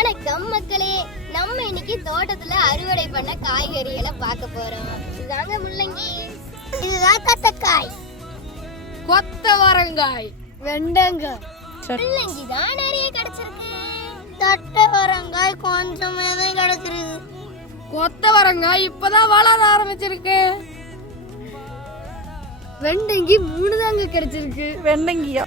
வணக்கம் மக்களே, நம்ம இன்னைக்கு தோட்டத்துல அறுவடை பண்ண காய்கறிகளை பார்க்க போறோம். இதுதாங்க முள்ளங்கி, இதுதான் தட்டக்காய், கொத்தவரங்காய், வெண்டங்காய். முள்ளங்கி தான் நிறைய கிடைச்சிருக்கு, தட்டவரங்காய் கொஞ்சமே தான் கிடைச்சிருக்கு. கொத்தவரங்காய் இப்பதான் வளர ஆரம்பிச்சிருக்கு. வெண்டங்கி 3 தாங்க கிடைச்சிருக்கு. வெண்டங்கியா